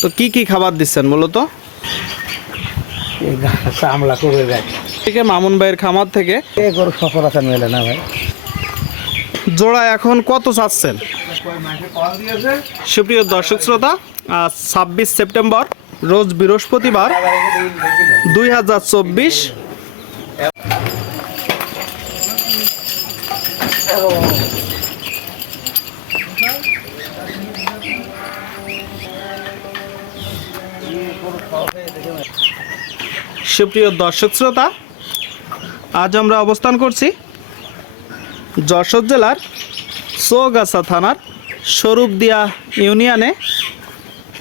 তো কি কি খাবার দিচ্ছেন মূলত? চামড়া করে থেকে মামুন ভাইয়ের খামার থেকে গরু সচরাচর মেলে না ভাই। জোড়া এখন কত চাচ্ছেন? সুপ্রিয় দর্শক শ্রোতা আজ ছাব্বিশ সেপ্টেম্বর রোজ বৃহস্পতিবার দুই হাজার চব্বিশ। সুপ্রিয় দর্শক শ্রোতা, আজ আমরা অবস্থান করছি যশোর জেলার চৌগাছা থানার স্বরূপদিয়া ইউনিয়নে।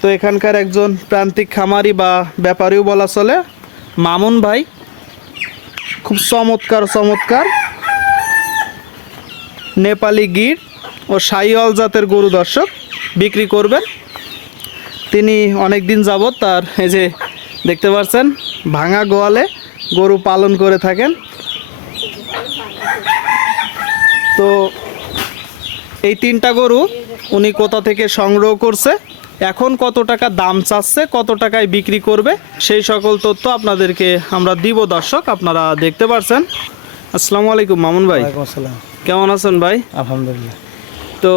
তো এখানকার একজন প্রান্তিক খামারি বা ব্যাপারীও বলা চলে, মামুন ভাই। খুব চমৎকার চমৎকার। নেপালি গির ও সাইওয়াল জাতের গরু দর্শক বিক্রি করবেন। তিনি অনেক দিন যাবৎ তার এই যে দেখতে পাচ্ছেন ভাঙা গোয়ালে গরু পালন করে থাকেন। তো এই তিনটা গরু উনি কোথা থেকে সংগ্রহ করছে এখন কত টাকা দাম চাচ্ছে কত টাকায় বিক্রি করবে সেই সকল তথ্য আপনাদেরকে আমরা দিব দর্শক আপনারা দেখতে পারছেন। আসসালামু আলাইকুম মামুন ভাই। আসসালাম। কেমন আছেন ভাই? আলহামদুলিল্লাহ। তো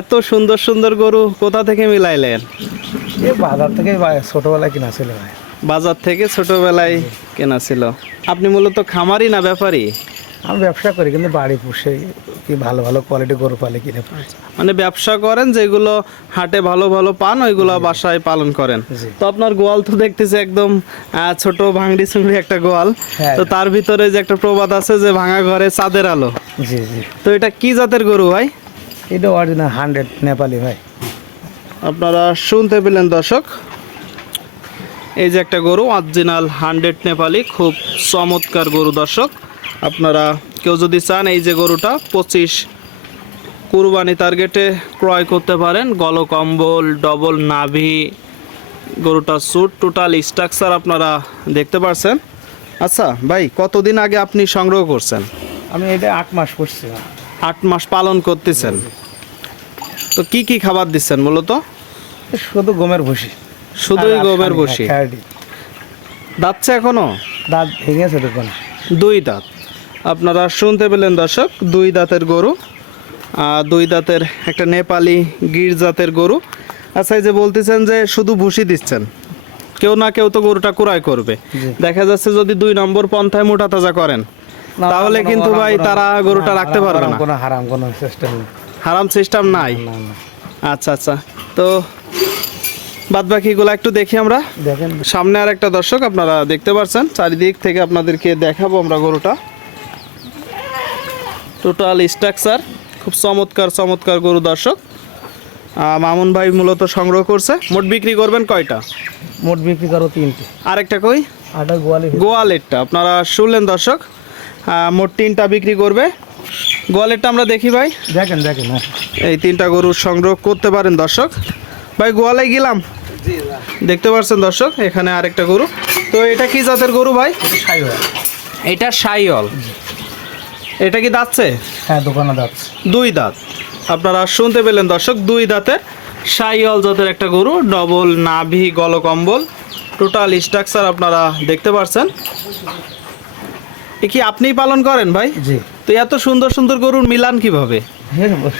এত সুন্দর সুন্দর গরু কোথা থেকে মিলাইলেন? এই বাজার থেকে ছোটবেলায় কিনা ছিল ভাই। বাজার থেকে ছোটবেলায় কেনা ছিল। আপনি মূলত খামারি না ব্যাপারী? আমি ব্যবসা করি কিন্তু বাড়ি পুষে কি ভালো ভালো কোয়ালিটি গরু পালে কিনে মানে ব্যবসা করেন যেগুলো হাটে ভালো ভালো পান ওইগুলো বাসায় পালন করেন। তো আপনার গোয়াল তো দেখতেছি একদম ছোট ভাঙড়ি চুংড়ি একটা গোয়াল। হ্যাঁ। তো তার ভিতরে যে একটা প্রবাদ আছে যে ভাঙা ঘরে চাঁদের আলো। জি জি। তো এটা কি জাতের গরু ভাই? এটা অরিজিনাল হান্ড্রেড নেপালি ভাই। আপনারা শুনতে পেলেন দর্শক এই যে একটা গরু অরিজিনাল হান্ড্রেড নেপালি খুব চমৎকার গরু দর্শক। আপনারা কেউ যদি চান এই যে গরুটা পঁচিশ কুরবানি টার্গেটে ক্রয় করতে পারেন। গলকম্বল ডবল নাভি গরুটা স্যুট টোটাল স্ট্রাকচার আপনারা দেখতে পারছেন। আচ্ছা ভাই কতদিন আগে আপনি সংগ্রহ করছেন? আমি এটা আট মাস করছি। আট মাস পালন করতেছেন। তো কি কি খাবার দিচ্ছেন মূলত? শুধু গমের ভুসি। শুধুই গমের বসি হ্যাঁ। দাচ্ছে এখনও? দাঁত ভেঙেছে দুই দাঁত। আপনারা শুনতে পেলেন দর্শক দুই দাঁতের গরু আর দুই দাঁতের একটা নেপালি গির জাতের গরু। আচ্ছা এই যে বলতেছেন যে শুধু ভুসি দিচ্ছেন কেউ না কেউ তো গরুটা কুড়াই করবে। দেখা যাচ্ছে যদি দুই নম্বর পন্থায় মোটা তাজা করেন তাহলে কিন্তু ভাই তারা গরুটা রাখতে পারবে না। কোনো হারাম কোনো সিস্টেম নেই। হারাম সিস্টেম নাই? আচ্ছা আচ্ছা। তো বাদ বাকিগুলো একটু দেখি আমরা। দেখেন। সামনে আর একটা দর্শক আপনারা দেখতে পাচ্ছেন চারিদিক থেকে আপনাদেরকে দেখাবো আমরা গরুটা। টোটাল স্ট্রাকচার খুব চমৎকার চমৎকার গরু দর্শক। মামুন ভাই মূলত সংগ্রহ করছে। মোট বিক্রি করবেন কয়টা? মোট বিক্রি করো তিনটে। আরেকটা কই? আটা গোয়ালি গোয়ালেরটা। আপনারা শুনলেন দর্শক। মোট তিনটা বিক্রি করবে। গোয়ালেরটা আমরা দেখি ভাই। দেখেন দেখেন হ্যাঁ। এই তিনটা গরু সংগ্রহ করতে পারেন দর্শক। ভাই গোয়ালে গেলাম। দেখতে পাচ্ছেন দর্শক এখানে আরেকটা গরু। তো এটা কি জাতের গরু ভাই? এটা সাইয়ল এটা কি দাঁতছে? হ্যাঁ দোকানে যাচ্ছে দুই দাঁত। আপনারা শুনতে পেলেন দর্শক দুই দাঁতের সাইয়ল জাতের একটা গরু ডবল নাভি গলকম্বল। টোটাল স্ট্রাকচার আপনারা দেখতে পাচ্ছেন এ কি আপনিই পালন করেন ভাই? জি। তো এত সুন্দর সুন্দর গরুর মিলান কীভাবে?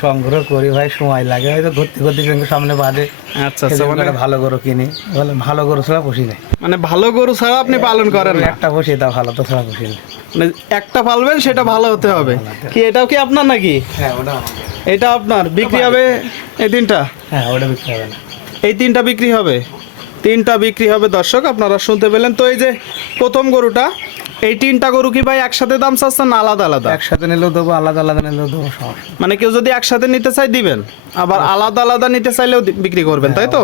সংগ্রহ করি ভাই সময় লাগে। হয়তো ঘুরতে ঘুরতে কিন্তু সামনে বাদে আচ্ছা আচ্ছা মানে ভালো গরু কিনি। বলে ভালো গরু ছাড়া পুষি নাই। মানে ভালো গরু ছাড়া আপনি পালন করেন একটা পুষি তা ভালো তো ছাড়া পুষি না মানে একটা পালবেন সেটা ভালো হতে হবে। কি এটাও কি আপনার নাকি? হ্যাঁ ওটা এটা আপনার? বিক্রি হবে এই তিনটা? হ্যাঁ ওটা বিক্রি হবে না। এই তিনটা বিক্রি হবে? তিনটা বিক্রি হবে দর্শক আপনারা শুনতে পেলেন। তো এই যে প্রথম গরুটা এই তিনটা গরু কি ভাই একসাথে দাম চাচ্ছেন না আলাদা আলাদা? একসাথে নিলেও দেবো আলাদা আলাদা নিলেও দেবো সমস্যা মানে কেউ যদি একসাথে নিতে চাই দিবেন আবার আলাদা আলাদা নিতে চাইলেও দি- বিক্রি করবেন তাই তো?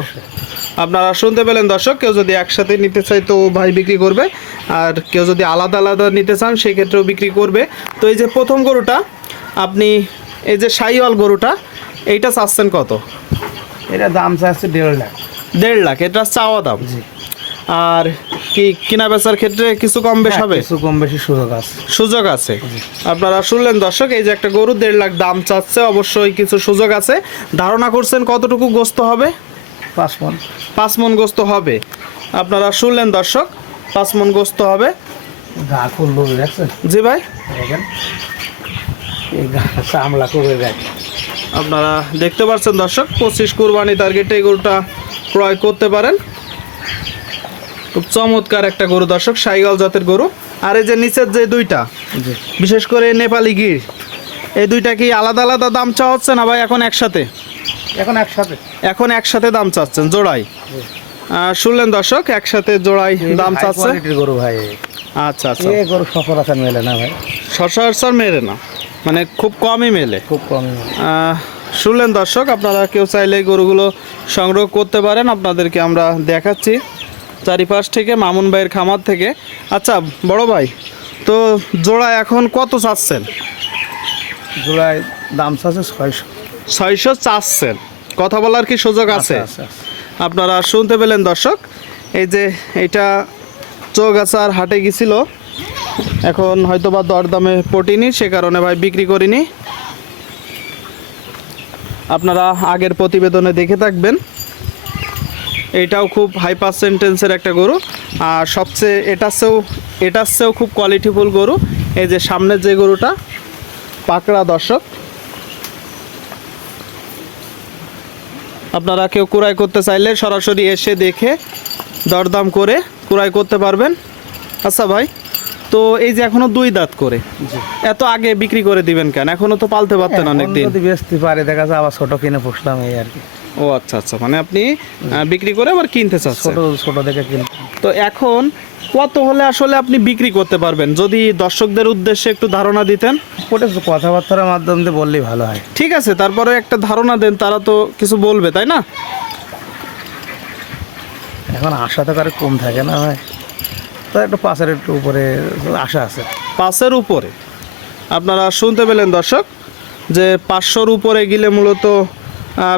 আপনারা শুনতে পেলেন দর্শক কেউ যদি একসাথে নিতে চাই তো ভাই বিক্রি করবে আর কেউ যদি আলাদা আলাদা নিতে চান সেক্ষেত্রেও বিক্রি করবে। তো এই যে প্রথম গরুটা আপনি এই যে সাইওয়াল গরুটা এইটা চাচ্ছেন কত? এটা দাম চাচ্ছে দেড় লাখ। দেড় লাখ এটা চাওয়া দাম। জি। আর কি কিনা বেচার ক্ষেত্রে কিছু কম বেশ হবে? কিছু কম বেশি সুযোগ আছে। সুযোগ আছে। আপনারা শুনলেন দর্শক এই যে একটা গরু দেড় লাখ দাম চাচ্ছে অবশ্যই কিছু সুযোগ আছে। ধারণা করছেন কতটুকু গোস্ত হবে? পাঁচ মন। পাঁচ মন গোস্ত হবে। আপনারা শুনলেন দর্শক পাঁচ মন গোস্ত হবে। জি ভাই। আপনারা দেখতে পাচ্ছেন দর্শক পঁচিশ কুরবানি টার্গেটে এই গরুটা ক্রয় করতে পারেন। খুব চমৎকার একটা গরু দর্শক সাইগাল জাতের গরু। আর এই যে নিচের যে দুইটা বিশেষ করে নেপালি গির এই দুইটা কি আলাদা আলাদা দাম চাওয়া হচ্ছে না ভাই এখন একসাথে? এখন একসাথে। এখন একসাথে দাম চাচ্ছেন জোড়াই। শুনলেন দর্শক একসাথে জোড়াই দাম চাচ্ছে? গরু ভাই। আচ্ছা আচ্ছা। এ গরু সচরাচর মেলে না ভাই। সচরাচর মেলে না মানে খুব কমই মেলে। খুব কমই শুনলেন দর্শক আপনারা কেউ চাইলে গরুগুলো সংগ্রহ করতে পারেন আপনাদেরকে আমরা দেখাচ্ছি চারিপাশ থেকে মামুন ভাইয়ের খামার থেকে। আচ্ছা বড় ভাই তো জোড়া এখন কত চাচ্ছেন? জোড়ায় দাম আছে ছয়শো। ছয়শো চাচ্ছেন। কথা বলার কি সুযোগ আছে আপনারা শুনতে পেলেন দর্শক এই যে এটা চৌগাছার হাটে গেছিল এখন হয়তো বা দরদামে পটিনি সে কারণে ভাই বিক্রি করিনি। আপনারা আগের প্রতিবেদনে দেখে থাকবেন। এটাও খুব হাই পার্সেন্টেন্সের একটা গরু। আর সবচেয়ে এটার চেয়েও খুব কোয়ালিটিফুল গরু। এই যে সামনের যে গরুটা, পাকড়া দর্শক। আপনারা কেউ কুড়াই করতে চাইলে সরাসরি এসে দেখে দরদাম করে কুড়াই করতে পারবেন। আচ্ছা ভাই তো এই যে এখনও দুই দাঁত করে এত আগে বিক্রি করে দিবেন কেন? এখনও তো পালতে পারতেন অনেক দিন যদি বেচতে পারে দেখা যায় আবার ছোট কিনে পুষলাম এই আর কি। ও আচ্ছা আচ্ছা। মানে আপনি বিক্রি করে আবার কিনতে চাচ্ছেন? ছোট ছোট দেখে কিনে তো এখন কত হলে আসলে আপনি বিক্রি করতে পারবেন? যদি দর্শকদের উদ্দেশ্যে একটু ধারণা দিতেন। ওটা কথাবার্তার মাধ্যম দিয়ে বললেই ভালো হয়। ঠিক আছে তারপরে একটা ধারণা দেন তারা তো কিছু বলবে তাই না? এখন আশা তো কারও কম থাকে না ভাই। তো একটু পাশের একটু উপরে আশা আছে। পাঁচের উপরে। আপনারা শুনতে পেলেন দর্শক যে পাঁচশোর উপরে গেলে মূলত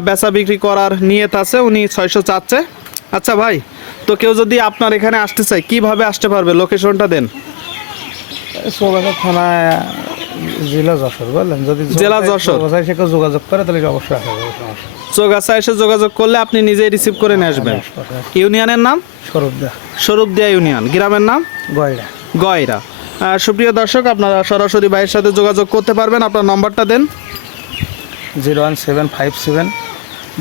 বেচা বিক্রি করার নিয়ত আছে উনি ছয়শো চাচ্ছে। আচ্ছা ভাই তো কেউ যদি আপনার এখানে আসতে চায় কীভাবে আসতে পারবে? লোকেশনটা দেন। সোগাছা থানা জেলা যশোর বললেন যদি জেলা যশোর। সোগাছায় সে যোগাযোগ করে তাহলে অবশ্যই আসা যাবে চৌগাছা এসে যোগাযোগ করলে আপনি নিজেই রিসিভ করে নিয়ে আসবেন। ইউনিয়নের নাম? স্বরূপদা স্বরূপদিয়া ইউনিয়ন। গ্রামের নাম? গয়রা। গয়রা। সুপ্রিয় দর্শক আপনারা সরাসরি ভাইয়ের সাথে যোগাযোগ করতে পারবেন। আপনার নম্বরটা দেন। Zero one seven five seven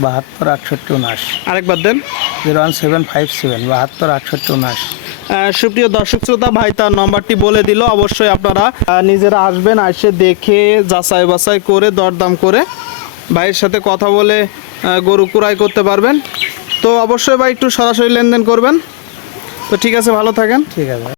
বাহাত্তর আটষট্টি উনআশি। আরেকবার দেন। Zero one seven five seven বাহাত্তর আটষট্টি উনআশি। সুপ্রিয় দর্শক শ্রোতা, ভাই তার নম্বরটি বলে দিল। অবশ্যই আপনারা নিজেরা আসবেন এসে দেখে, যাচাই বাছাই করে, দরদাম করে ভাইয়ের সাথে কথা বলে গরু কুড়াই করতে পারবেন। তো অবশ্যই ভাই, একটু সরাসরি লেনদেন করবেন। তো ঠিক আছে, ভালো থাকেন। ঠিক আছে।